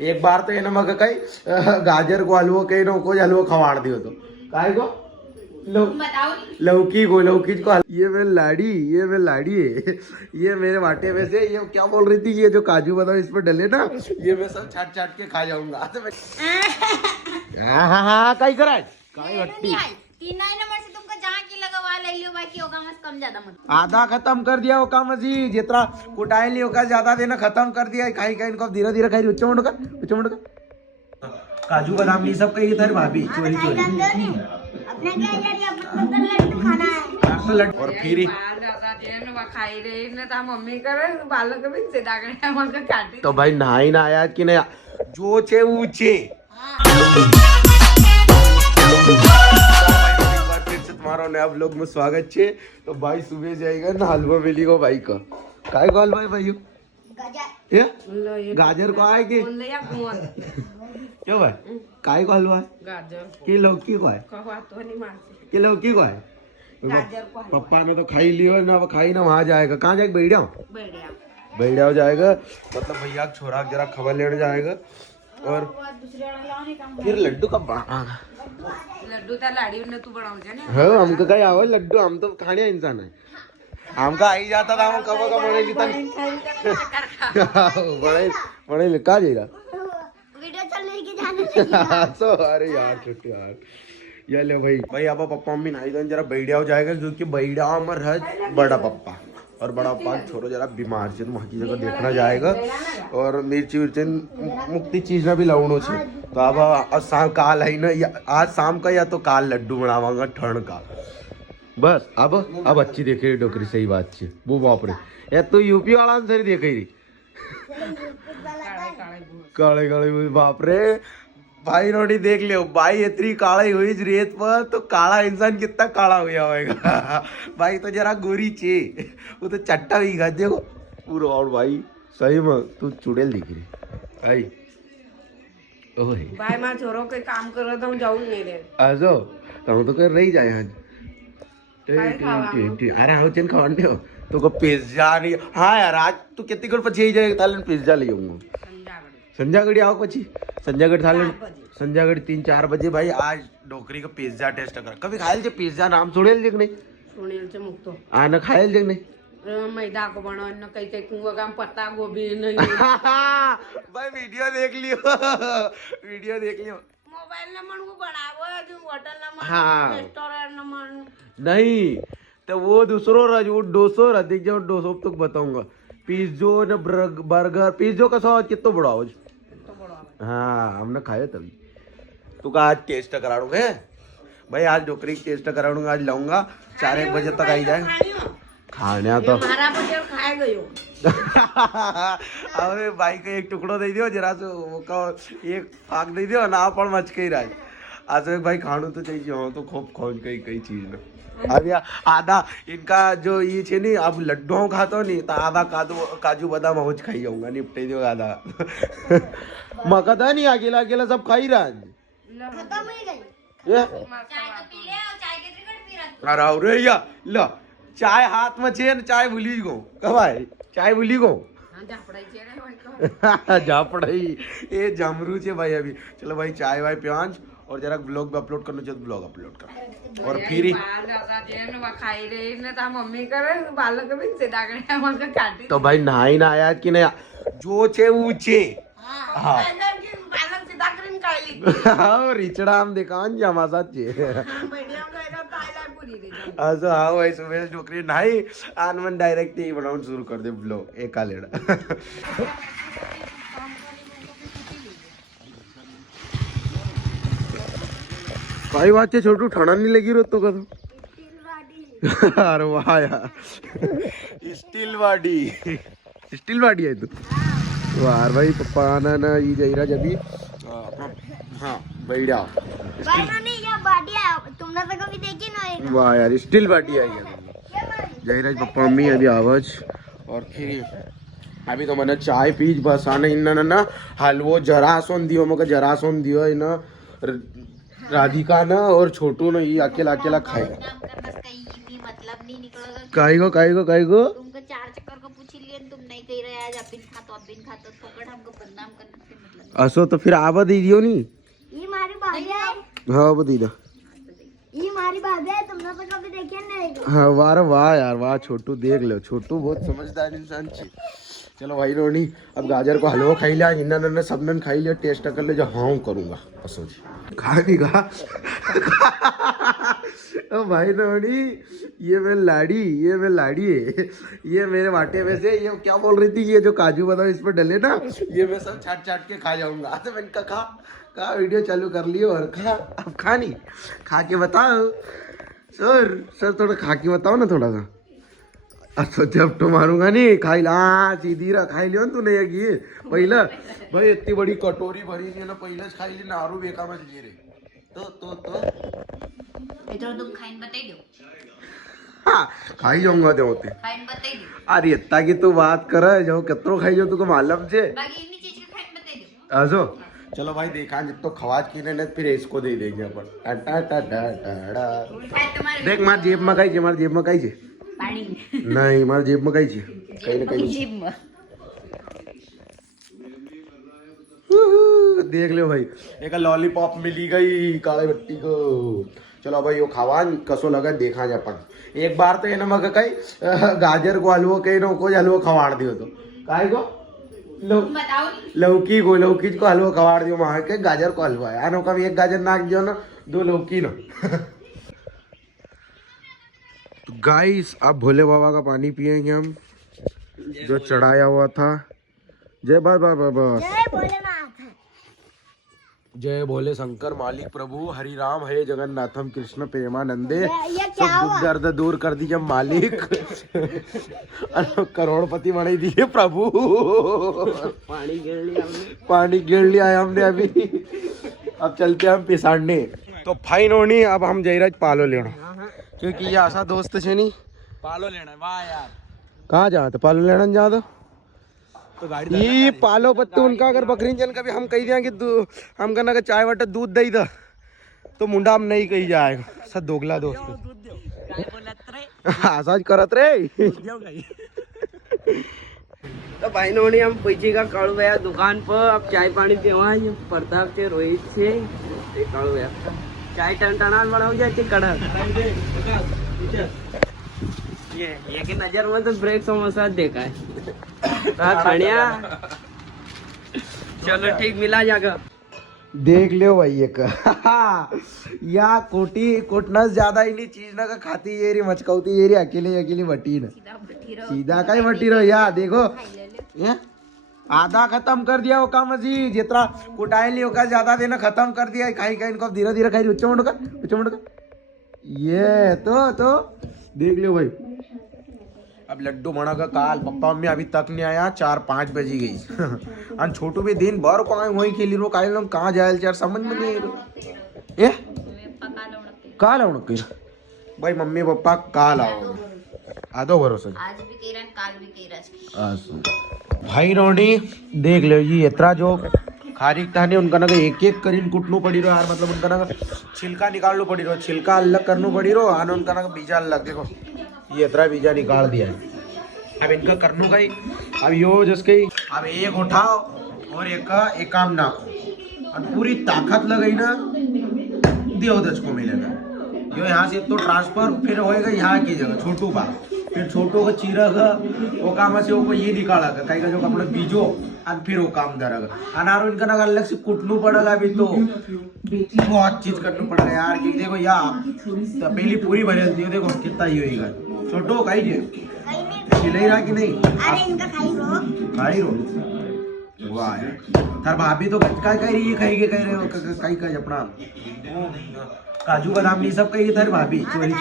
एक बार तो એને મગ કઈ ગાજર को हलવો કઈ નો को हलવો खवाड़ दियो तो काय को लौकी को ये मेरी लाड़ी है ये मेरे वाटे में से ये क्या बोल रही थी ये जो काजू बादाम इस पर डले ना ये मैं सब छाट छाट के खा जाऊंगा हाँ कई करा काई हट्टी आधा खत्म कर दिया वो काम जी जितना कुटाई लियो का ज्यादा देना खत्म कर दिया खाई खाई इनको धीरे धीरे खाई उच्च मुंड का काजू बादाम ये सब कही इधर भाभी चोरी चोरी और फिर मम्मी करे बालक भी काटी तो भाई नहाई ना आया कि नहीं जो छे ऊंचे तुम्हारा नया ब्लॉग में स्वागत छे। तो भाई सुबह जाएगा ना हलवा मिली को भाई का काय को हलवा है भाई ये गाजर को आए कि क्यों भाई काय को हलवा है गाजर कि लौकी को है कि लौकी को है पप्पा ने तो खाई लियो ना खाई ना वहाँ जाएगा कहाँ जाएगा बैठा जाएगा मतलब भैया छोरा जरा खबर लेने जाएगा और फिर लड्डू कब बनाना लड्डू त्या लाड़ी ने तू बनाऊ ना हाँ हमको काय आवाज लड्डू हम तो खाने इंसान है हमका आई जाता था हम कब का बड़े लिखा बड़े लिखा जाएगा वीडियो चलने की जाने सो अरे यार छुट्टी यार ये ले भाई अब पप्पा मम्मी नहीं तो जरा बैठा हो जाएगा क्योंकि बैठा में रह बड़ा पप्पा और बड़ा पप्पा छोड़ो जरा बीमार से वहाँ की जगह देखना जाएगा और मिर्ची विर्ची मुक्ति चीज ना भी लाउनो छे तो अब काल है ना आज शाम का या तो काल लड्डू बनावांगा ठंड का बस अब अच्छी देखे रही डोकरी सही बात छे वो बाप रे ये तो यूपी वाला सही देखे रही काले काले बाप रे भाई रोटी देख लियो भाई इतनी काली हुई रेत पर तो काला इंसान कितना काला हुआ होगा भाई तो जरा गोरी चे वो तो चट्टा भी खा देखो पूरा और भाई सही में तू चुड़ैल दिख रही आई ओए भाई मां छोरो के काम कर रहा था हम जाऊं नहीं रे आजो तो हम तो कर रही जाए आज अरे आओ चन खावन दो तो को पिज्जा नहीं हाँ यार आज तू कितनी कर पछी जाएगा थाले पिज्जा ले आऊंगा संध्याकाळी आओ पछी संध्याकाळी थाले संध्याकाळी 3-4 बजे भाई आज डोकरी का पिज्जा टेस्ट कर कभी खायल जे पिज्जा नाम छोड़ेल जे नहीं सुनेल से मुक्तो आना खायल जे नहीं मैदा को बनाना कई कई कुआ काम पत्ता गोभी नहीं भाई वीडियो देख लियो मोबाइल नंबर को बनावो जो होटल नंबर हाँ रेस्टोरेंट नंबर नहीं तो वो दूसरो रज वो डोसो रह जो डोसो तक बताऊंगा पिज्जो न बर्गर पिज्जो का स्वाद कितना बड़ा हो हाँ हमने खाया तभी तू का आज टेस्ट कराऊंगा भाई आज डोकरी टेस्ट कराऊंगा आज लाऊंगा 4-1 बजे तक आई जाए खाने तो खाए गयो अरे भाई का एक टुकड़ो दे दियो जरा से वो एक फाक दे दियो ना पण मच के राज आज एक भाई खाणू तो चाहिए हो तो खूब खोज कई चीज ना अब या आधा इनका जो ये छे नहीं अब लड्डू खातो नहीं तो आधा काजू बादाम होज खाई जाऊंगा निपटे दो आधा मका था नहीं अकेला सब खाई रहा खत्म हो गई ये चाय तो पी ले और चाय के ट्रिकट पी रहा अरे या लो चाय हाथ में छे न चाय भूली गो कब आए चाय भूली गो झापड़ाई ये जमरू छे भाई अभी चलो भाई चाय वाय प्यांज और जरा ब्लॉग भी अपलोड करना चाहिए ब्लॉग अपलोड कर और फिर खाई रही ने ता मम्मी करे बालक भी से दागड़े हमका काटी तो भाई नहाई ना आया कि नहीं जो छे ऊंचे हां बालक से दागड़े काली हां रिचड़ा हम देखान जमा साचे मीडियम का ताला पूरी रे असो हाँ भाई सुबह डोकरी नहीं आनमन डायरेक्ट ही बनाउन शुरू कर दे ब्लॉग एक आलेड़ा भाई बात है छोटू ठाणा नहीं लगी रो तो का अरे वाह यार स्टील बाडी है तू वाह भाई पप्पा ना ये जईरा जबी हाँ बैठा नहीं ये बाडी है तुमने तो कभी देखी ना वाह यार स्टील बाडी है जयराज पप्पा मम्मी अभी आवाज और फिर अभी तो मैंने चाय पीज बस आने इन ना हलवो जरासोन दियो मगर जरासोन दियो इन राधिका ना और छोटू ना ये अकेला खाए मतलब नहीं निकलेगा काई को तुमको 4 चक्कर को पूछ लिए तुम नहीं कह रहे आज अबिन खा तो फोकट हमको बदनाम करने से मतलब असो तो फिर आवा दीजियो नी. ही मारी भाभी आहे. हाँ दीदा. ही मारी भाभी आहे. तुमने तो कभी देखी नहीं. हाँ वाह वाह यार वाह. छोटू देख लो. छोटू बहुत समझदार इंसान छे. चलो भाई रोनी अब गाजर को हलवा खाई लिया. इन्ना सबने खाई लिया. टेस्ट कर ले जो हाँ करूँगा. असो जी खा नहीं खा. ओ भाई रोनी ये मेरी लाड़ी है. ये मेरे वाटे में से ये क्या बोल रही थी. ये जो काजू बादाम इस पर डले ना ये मैं सब चाट के खा जाऊंगा. तो मैंने कहा वीडियो चालू कर लियो और खा. अब खा नहीं खा के बताओ सर थोड़ा खा के बताओ ना थोड़ा सा. अच्छा जब तो मारूंगा नहीं खाई ला सीधी रहा. खाई लियो तूने ये पहिला भाई इतनी बड़ी कटोरी भरी नहीं ना. पहिलाच खाई ली नारू बेका म्हणजे रे. तो तुम खाइन बताई दो. हाँ खाई जाऊंगा ते होते. खाइन बताई दो. अरे इतना की तू बात कर जो कितनो खाई जो तुको मालूम छे. बाकी इन्हीं चीज की खाइन बताई दो. आजो चलो भाई देखा जितो खवाज की ने फिर इसको दे देंगे अपन. देख मार जेब में कई छे. मार जेब में कई छे. पानी नहीं मार जेब में कई छे. कहीं ना कहीं जीभ में. देख लो भाई एक लॉलीपॉप मिली गई काले बट्टी को. चलो भाई वो खावान कसो लगा देखा जा अपन. एक बार तो एना मग कई गाजर को हलवो कई नो हलवो खवाड़ दियो तो काय को बताओ. लौकी को हलवा खवाड़ दियो. वहां के गाजर को हलवा है. आनो कभी एक गाजर नाक दियो ना 2 लौकी ना. तो गाइस अब भोले बाबा का पानी पियेंगे हम जो चढ़ाया हुआ था. जय बाबा जय भोलेनाथ. जय भोले शंकर मालिक प्रभु हरि राम हरे जगन्नाथम कृष्ण प्रेमानंदे. ये सब क्या दुख हुआ. दर्द दूर कर दीजिए मालिक. करोड़पति बना दीजिए प्रभु. पानी गिर लिया है हमने अभी. अब चलते हम पिसाड़ने. तो फाइन होनी अब हम जयराज पालो लेना क्योंकि ये ऐसा दोस्त छे नहीं. पालो लेना. वाह यार कहाँ जाते पालो लेना जा दो. तो गाड़ी ये पालो पत्ते उनका अगर बकरी जन कभी हम कही दिया कि हम कहना चाय वाटर दूध दई दा तो मुंडा हम नहीं कही जाएगा. सब दोगला दोस्त आसाज करत रे. तो भाई नोनी हम पैसे का काळू भैया दुकान पर अब चाय पानी पीवा. प्रताप से रोहित से काळू भैया चाय टन बनाओ जाए कड़क. ये की नजर में तो ब्रेक समोसा देखा है. खानिया चलो ठीक मिला जाकर. देख लो भाई एक या कोटनस ज्यादा इन्हीं चीज ना का खाती ये री मचकावती ये री अकेली बटी ना. सीधा काय बटी रहो या देखो ये आधा खत्म कर दिया वो काम जी. जितना कुटाई लियो का ज्यादा देना खत्म कर दिया. खाई इनको धीरे धीरे खाई. उच्च मुंड का ये तो देख लो भाई. अब लड्डू मना का काल पप्पा मम्मी अभी तक नहीं आया. 4-5 बजी गई. और छोटू भी दिन भर वही खेली रो. काल लोग कहाँ जाए यार समझ में नहीं ए काल आओ ना भाई. मम्मी पापा काल आओ आदो भरोसा. आज भी किरण काल भी किरण. भाई रोनी देख लो ये इतना जो खारिक था नहीं उनका ना एक करीन कुटनू पड़ी रो यार. मतलब उनका ना छिलका निकालना पड़ी रो. छिलका अलग करना पड़ी रो. आने उनका ना बीजा अलग. देखो ये इतना बीजा निकाल दिया है. अब इनका करनू का ही अब यो जिसके अब एक उठाओ और एक काम नाखो और पूरी ताकत लगाई ना देवदच को मिलेगा. यो यहाँ से तो ट्रांसफर फिर होएगा यहाँ की जगह छोटू बा. फिर छोटो का चीरेगा वो काम से वो ये निकालेगा कहीं का जो अपना बीजो और फिर वो काम करेगा. अनारो इनका ना अलग से कुटनू पड़ेगा. अभी तो बहुत चीज करना पड़ेगा यार. कि देखो यार पहली पूरी भरल थी. देखो कितना ही होएगा. छोटो खाई खिलाई रहा कि नहीं. अरे इनका खाई रो. वाह यार थार भाभी तो काय कह रही है. कह रहे हो कहीं अपना काजू बादाम नहीं सब कही थारी भाभी चोरी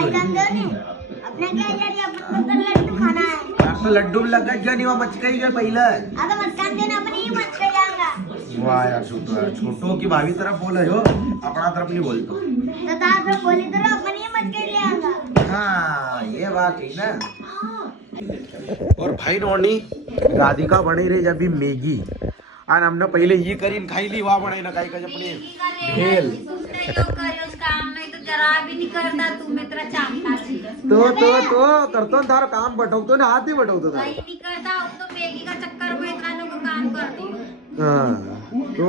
अपने क्या लड्डू खाना है. तो लड्डू लग गया नहीं वहाँ मचका ही गया पहला. आता मटकान देना अपन ही मत कर जाएगा. वाह यार छोटो की भाभी तरफ बोले हो अपना तरफ नहीं बोलते. तो तार पे बोली तो अपन ही मत कर लेगा. हाँ ये बात है ना. और भाई नोनी राधिका बनी रही जब भी मैगी और हमने पहले ये करीन खाई ली. वहाँ बनाई ना खाई का अपने भेल. काम नहीं तो जरा भी नहीं करता. तुम इतना चाहता तो करतो ना तारा काम बटवतो ना हाथ ही बटवतो. नहीं करता. तो मैगी का चक्कर में इतना लोग काम करती. हाँ तो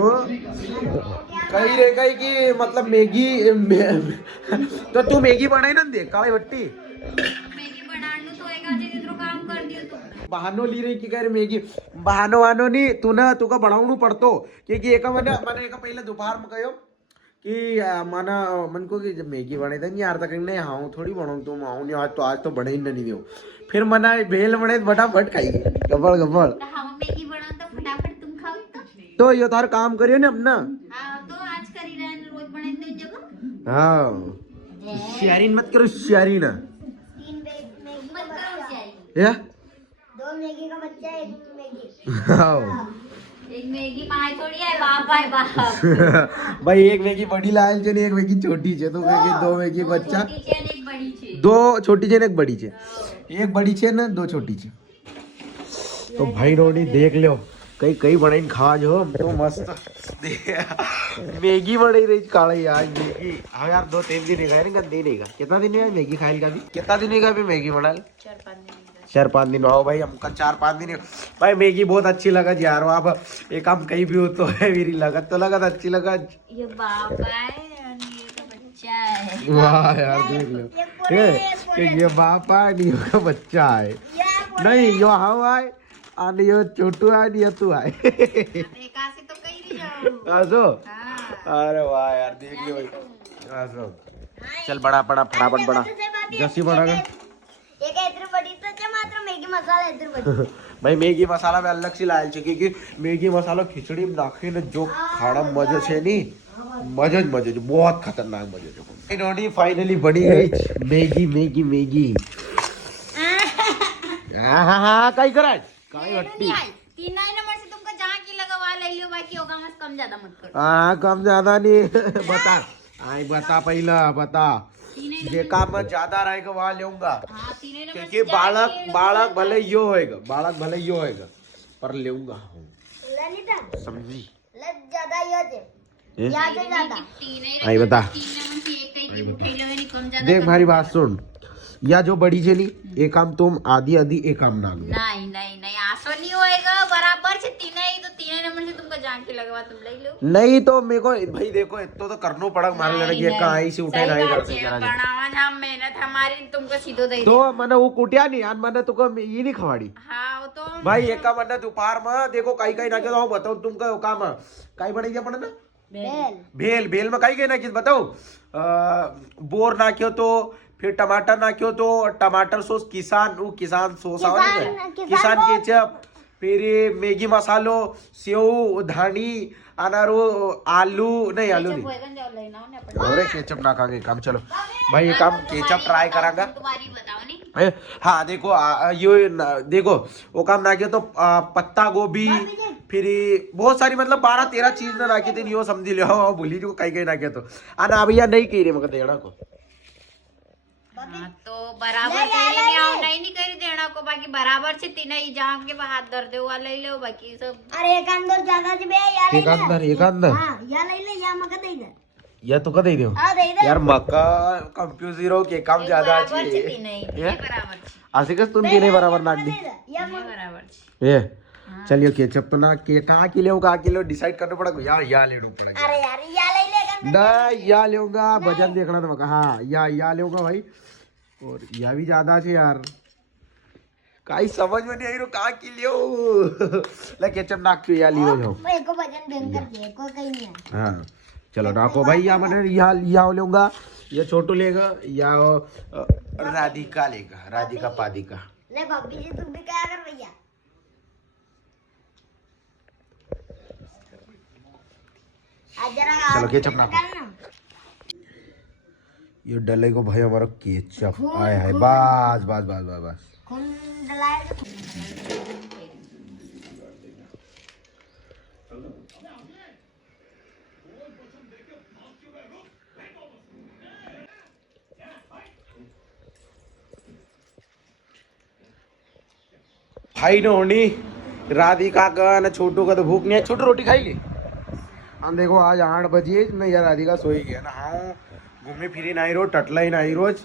कही रे कही कि मतलब तो तू मैगी बनाई ना दे काली भट्टी बहानो ली रही की काय रे मैगी बहानो वानो नहीं तू ना तुका बनावणू पडतो क्योंकि एका मैंने एका पहिले दोपहर में कहो कि माना मन को कि जब मैगी बने थे यार तक नहीं हाँ थोड़ी बनाऊँ तुम आऊँ नहीं आज तो बने ही नहीं दो फिर मना भेल बने फटाफट खाएगी गब्बड़ गब्बड़ तो ये तार काम करियो ना अपना हाँ शेयरिंग मत करो शेयरिंग या 2 मैगी का बच्चा है 1 मैगी हाँ एक मैगी पाए थोड़ी है बाप है बाप भाई एक मैगी बड़ी लायल છે ને एक मैगी छोटी છે તો કે 2 मैगी एक बच्चा एक बड़ी છે 2 छोटी છે ને एक बड़ी છે एक बड़ी છે ને 2 छोटी છે तो भाई रोनी देख लो कई कई बनाई खा जो तो मस्त मैगी बनाई रही काले यार मैगी हाँ यार 2-3 दिन रहेगा नहीं गंदे रहेगा कितना दिन है मैगी खाने का भी कितना दिन का भी मैगी बना 4-5 दिन आओ भाई हमका 4-5 दिन भाई मैगी बहुत अच्छी लगा यार आप एक हम कहीं भी हो तो है मेरी लगत तो लगत अच्छी लगा ये बाप है और ये तो बच्चा है वाह यार देख लो ये बाप है नहीं का बच्चा है नहीं यो हम आए और यो छोटू है नहीं तू आए एकासी तो कहीं नहीं जाओ आसो अरे वाह यार देख लो भाई आसो चल बड़ा बड़ा फटाफट बड़ा जैसी बड़ा एक इधर बड़ी तो चे मात्र मैगी मसाला इधर बड़ी भाई मैगी मसाला में अलग से लायल છે क्योंकि मैगी मसाला खिचड़ी में नाखीने जो खाना मजे છે ની मजे જ बहुत खतरनाक मजे છે इन्होंने फाइनली बनी गई मैगी मैगी मैगी हाँ कई कराय काई हट्टी 3 नंबर से तुमको जहाँ की लगवा ले लियो बाकी होगा मत कम ज्यादा मत करो हाँ कम ज्यादा नहीं बता आई बता पहला बता जे काम में ज्यादा रहेगा वहाँ लूंगा क्योंकि बालक भले यो होएगा पर लूंगा ललिता समझी लग ज्यादा याद है ज्यादा आई बता देख हमारी बात सुन या जो बड़ी चली एक काम तुम आधी आधी एक काम नाग दो नहीं नहीं नहीं आसो नहीं होएगा बराबर से 3 ही तो 3 नंबर से तुमको जान के लगवा तुम ले लो नहीं तो मेरे को भाई देखो इतो तो करनो पड़ा मारे लड़की एक कहां से उठे नहीं करते बनावा हम मेहनत हमारी तुमको सीधो दे तो मने वो कुटिया नहीं यार मने तुको ये नहीं खवाड़ी हां वो तो भाई एक का मने दोपहर में देखो काई काई ना के तो बताओ तुमका काम काई बड़ी क्या पड़ना भेल भेल में काई के ना कि बताओ बोर ना क्यों तो फिर टमाटर ना क्यों तो टमाटर सॉस किसान सॉस आवा किसान केचप फिर मैगी मसालो सेव धानी अनारो आलू नहीं अरे केचप ना खागे काम चलो भाई ये काम केचप ट्राई करांगा हाँ देखो यो देखो वो काम ना किया तो पत्ता गोभी फिर बहुत सारी मतलब 12-13 चीज ना राखी थी यो समझी लियो भूली जो कहीं कहीं ना किया तो आना भैया नहीं कही रे मगर देना को तो बराबर नहीं करी देना को बाकी बराबर से 3 ही जाम के हाथ दर्द हुआ ले लो बाकी सब अरे एक अंदर ज्यादा जे बे यार एक अंदर हां या ले ले या मका दे दे या तो का दे दो हां दे दे यार मका कंफ्यूज हीरो के काम ज्यादा बराबर से 3 ही बराबर आसे कस तुम तीन बराबर नाक दी या बराबर ये चलिए केचप तो ना के कहां किलो डिसाइड करना पड़ेगा यार या लेना पड़ेगा अरे यार या ले ले ना या लूंगा वजन देखना तो मका हाँ या लूंगा भाई और या भी ज्यादा है यार काई समझ में नहीं आई रो कहां की लियो ले केचप नाक क्यों या लियो जाओ भाई को वजन भयंकर दे को कहीं नहीं हाँ चलो नाको भाई या मैंने या लूंगा ये छोटू लेगा या राधिका पादिका ले भाभी जी तुम भी क्या कर भैया आज जरा चलो केचप नाको ये डले को भाई हमारा केचप आए है बस खून डलाए भाई ने होनी राधिका का न छोटू का तो भूख नहीं है छोटू रोटी खाई ली हम देखो आज 8 बजे न यार राधिका सोई गया ना हाँ घूमे फिरे नहीं रो टटला ही नहीं रोज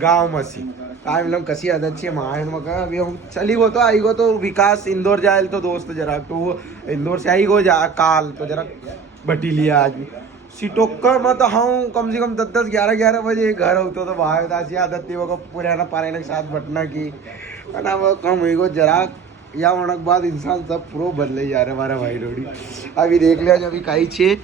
गावामध्ये काय म्हणलं कशी आदतची महान मग अभी हम चली गो तो आई गो तो विकास इंदौर जाए तो दोस्त जरा तो इंदौर से आई गो जा काल तो जरा बटी लिया आज सिटोक्कर मत हाँ कम से कम 10-10 11-11 बजे घर होतो तो बाहर अशी आदत थी वो पुराना पारायण के साथ बटना की पण अब कम हुई गो जरा या होने के बाद इंसान सब प्रो बदले जा रहे हमारा भाई रोडी अभी देख लिया जो अभी काई छे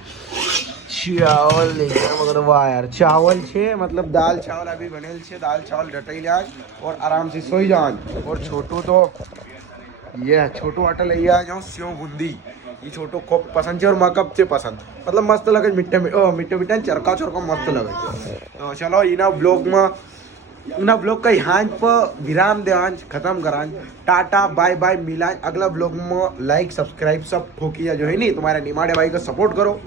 चावल लेके मगर वाह यार चावल छे मतलब दाल चावल अभी बनेल छे दाल चावल डटई आज और आराम से सोई जान और छोटू तो ये छोटू होटल आ जाओ सेव बूंदी ये छोटू खूब पसंद छे और मकब से पसंद मतलब मस्त लगे मीठे मीठे चरका चरका मस्त लगे तो चलो इना ब्लॉग का यहाँ पर विराम देवांज खत्म करांज टाटा बाय बाय मिलांज अगला ब्लॉग में लाइक सब्सक्राइब सब ठोकिया जो है नहीं तुम्हारे निमाड़े भाई को सपोर्ट करो